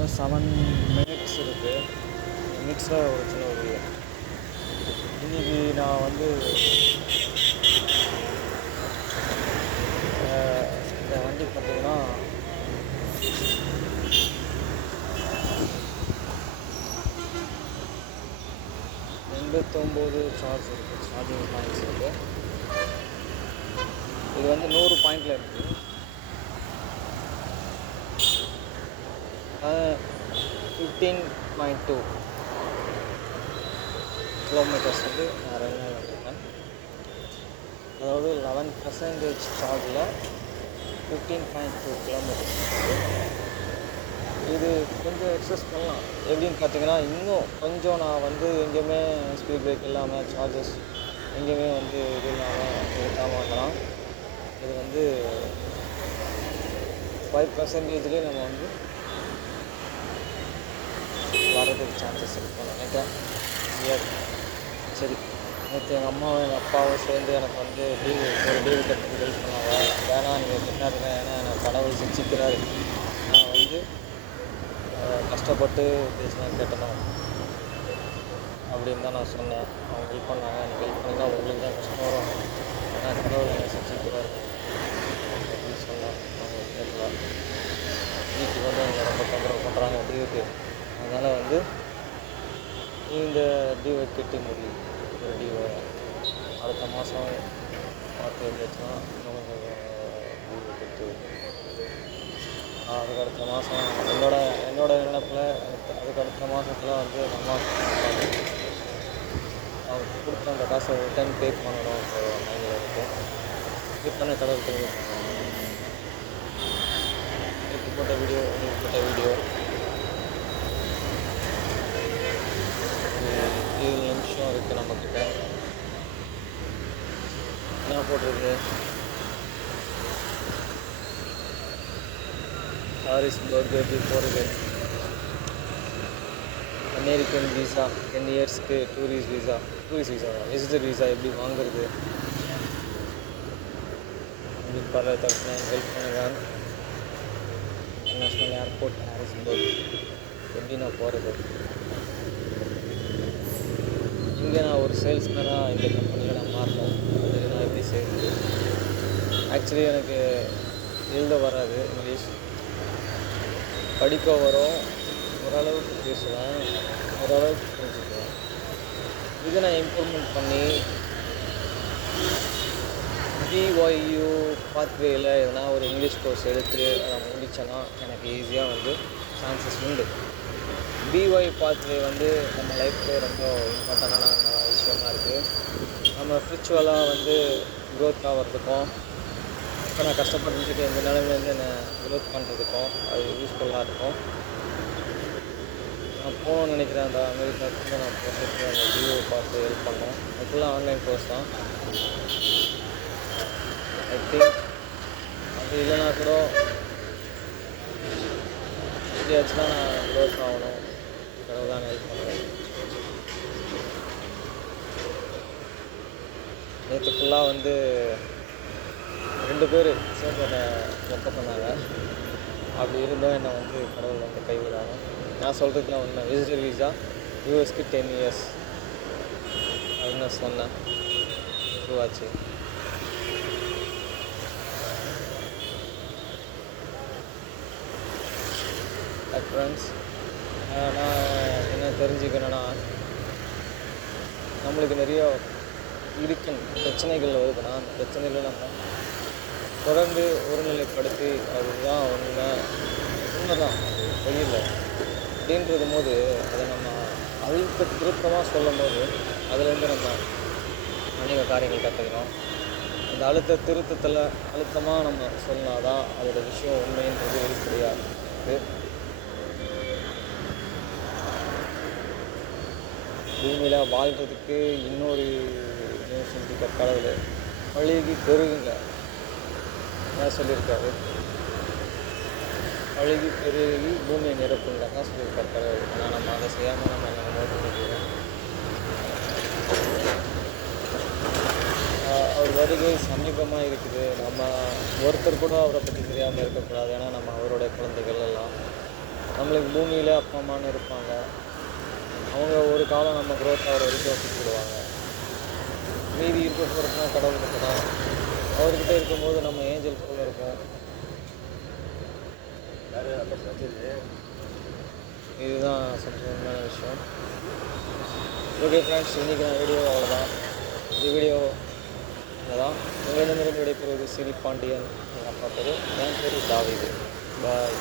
இன்னும் seven minutes இருக்குது மினிட்ஸில் ஒரு சின்ன ஒரு வீடியோ இன்றைக்கி நான் வந்து இந்த வண்டி பார்த்தீங்கன்னா எண்பத்தொம்போது சார்ஜ் இருக்குது சார்ஜிங் பாயிண்ட்ஸ் இருக்குது இது வந்து நூறு பாயிண்டில் இருக்குது ஃபிஃப்டீன் பாயிண்ட் டூ கிலோமீட்டர்ஸ் வந்து நான் ரன் அதாவது லெவன் பர்சன்டேஜ் சார்ஜில் ஃபிஃப்டீன் பாயிண்ட் டூ கிலோமீட்டர்ஸ் இது கொஞ்சம் எக்ஸஸ் பண்ணலாம். எப்படின்னு பார்த்தீங்கன்னா இன்னும் கொஞ்சம் நான் வந்து எங்கேயுமே ஸ்பீட் பிரேக் இல்லாமல் சார்ஜஸ் எங்கேயுமே வந்து இது இல்லாமல் எடுத்தாமல் வரலாம் இது வந்து ஃபைவ் பர்சன்டேஜ்லேயே நம்ம வந்து சான்சஸ் இருக்குன்னு நினைக்கிறேன் முடியாது சரி நேற்று எங்கள் அம்மாவும் எங்கள் அப்பாவும் சேர்ந்து எனக்கு வந்து லீவு ஒரு லீவு கட்டுறதுக்கு ஹெல்ப் பண்ணாங்க. வேணாம் நீங்கள் தின்னாதீங்க ஏன்னா எனக்கு கடவுள் சிரிச்சிக்கிறாரு நான் வந்து கஷ்டப்பட்டு பேசினேன் கேட்டணும். அப்படின்னு தான் நான் சொன்னேன். அவங்க ஹெல்ப் பண்ணாங்க. எனக்கு ஹெல்ப் பண்ணினா உங்களுக்கு தான் கஷ்டம் வரும். ஏன்னா கடவுள் என்னை சிரிச்சிக்கிறாரு அப்படின்னு சொன்னேன். அவங்க கேட்கல. வீட்டுக்கு வந்து அவங்க ரொம்ப தொந்தரவு பண்ணுறாங்க லீவுக்கு அதனால் வந்து இந்த டியூவை கட்டி முடி. ஒரு டியூவை அடுத்த மாதம் பார்த்து எழுதிச்சுன்னா இன்னும் கொஞ்சம் டியூவை கட்டி அதுக்கு அடுத்த மாதம் என்னோட என்னோட நினைப்பில் அதுக்கு அடுத்த மாதத்தில் வந்து எங்கள் அம்மா அவங்க கொடுத்த அந்த காசை ரிட்டர்ன் பே பண்ணணும் மைண்டில் இருக்கும் பே கடவுள் தெரியும் போட்ட வீடியோ இன்னைக்கு போட்ட வீடியோ நிமிஷம் என்ன போட்டிருக்கு? ஹாரிஸ் பர்கர் போகிறது அமெரிக்கன் விசா டென் இயர்ஸ்க்கு tourist visa tourist visa visitor visa எப்படி வாங்குறது? அப்படி பல தரப்புல ஹெல்ப் பண்ணுங்கள் இன்டர்நேஷ்னல் ஏர்போர்ட் ஹாரிஸ்பர்க் எப்படி நான் போகிறது இங்கே நான் ஒரு சேல்ஸ்மேனாக இந்த கம்பெனியில் நான் மாறணும் அதுக்கு நான் எப்படி செய்கிறது ஆக்சுவலி எனக்கு எழுத வராது இங்கிலீஷ். படிக்க வரும். ஓரளவுக்கு பேசுவேன். ஓரளவுக்கு புரிஞ்சுக்குவேன். இதை நான் இம்ப்ரூவ்மெண்ட் பண்ணி பிஒய்யூ பாத்வேயில் எதனா ஒரு இங்கிலீஷ் கோர்ஸ் எடுத்து அதை முடித்தேன்னா எனக்கு ஈஸியாக வந்து சான்சஸ் உண்டு. பிஒய் பாத்வே வந்து நம்ம லைஃப்பில் ரொம்ப இம்பார்ட்டண்டான நம்ம ஸ்பிரிச்சுவலாக வந்து க்ரோத் ஆகிறதுக்கும் இப்போ நான் கஷ்டப்பட்டுட்டு இந்த நிலைமையிலேருந்து என்னை க்ரோத் பண்ணுறதுக்கும் அது யூஸ்ஃபுல்லாக இருக்கும். நான் போகணும்னு நினைக்கிறேன். அந்த அமெரிக்காவுக்கு நான் போகிறதுக்கு அந்த வியூவை பார்த்து ஹெல்ப் பண்ணோம். அதுக்குள்ளே ஃபுல்லாக ஆன்லைன் கோர்ஸ் தான். ஐ திங்க் அது இல்லைனா கூட எப்படியாச்சும் தான் நான் க்ரோத் ஆகணும். கடவுள் தான் ஹெல்ப் பண்ணுறேன் நேற்று ஃபுல்லாக வந்து ரெண்டு பேர் சேர்ந்து என்னை மொக்க பண்ணாங்க. அப்படி இருந்தும் என்னை வந்து கடவுள் வந்து கைவிடாங்க நான் சொல்கிறதுலாம் உண்மை. விசிட்டர் விசா யூஎஸ்க்கு டென் இயர்ஸ் அப்படின்னு சொன்னேன். இதுவாச்சு ஃப்ரெண்ட்ஸ் நான் என்ன தெரிஞ்சுக்கணுன்னா நம்மளுக்கு நிறைய இடுக்கன் பிரச்சனைகள் வருதுன்னா அந்த பிரச்சனைகளை நம்ம தொடர்ந்து ஒருநிலைப்படுத்தி அதுதான் உண்மை. உண்மைதான். அது அப்படின்றது போது அதை நம்ம அழுத்த திருத்தமாக சொல்லும் போது அதுலேருந்து நம்ம அநேக காரியங்கள் கற்றுக்கணும் அந்த அழுத்த திருத்தத்தில் அழுத்தமாக நம்ம சொன்னால் தான் அதோட விஷயம் உண்மைன்றது வெளிப்படையாக இருக்குது பூமியில் வாழ்கிறதுக்கு இன்னொரு சிந்திக்க கடவுள். அழுகி பெருகுங்க. என்ன சொல்லியிருக்காரு? அழுகி பெருகி பூமியை நிரப்புங்க. தான் சொல்லியிருக்காரு கடவுள்? ஆனால் நம்ம அதை செய்யாமல் நம்ம என்ன நோக்கி அவர் வருகை சமீபமாக இருக்குது. நம்ம ஒருத்தர் கூட அவரை பற்றி தெரியாமல் இருக்கக்கூடாது. ஏன்னா நம்ம அவருடைய குழந்தைகள் எல்லாம். நம்மளுக்கு பூமியில் அப்பா அம்மான்னு இருப்பாங்க. அவங்க ஒரு காலம் நம்ம குரோத் ஆகிற வரைக்கும் வச்சுக்கிடுவாங்க. மீதி போகிறதுனா கடவுளுக்கு தான் அவர்கிட்ட இருக்கும்போது நம்ம ஏஞ்சல் போல இருப்போம் இதுதான் சந்தோஷமான விஷயம். ஓகே ஃப்ரெண்ட்ஸ் இன்றைக்கி நான் வீடியோ அவ்வளோதான் இந்த வீடியோ அதான் உங்களிடமிருந்து விடைபெறுவது சிரி பாண்டியன் எங்கள் அப்பா பேர். என் பேர் தாவிது. பாய்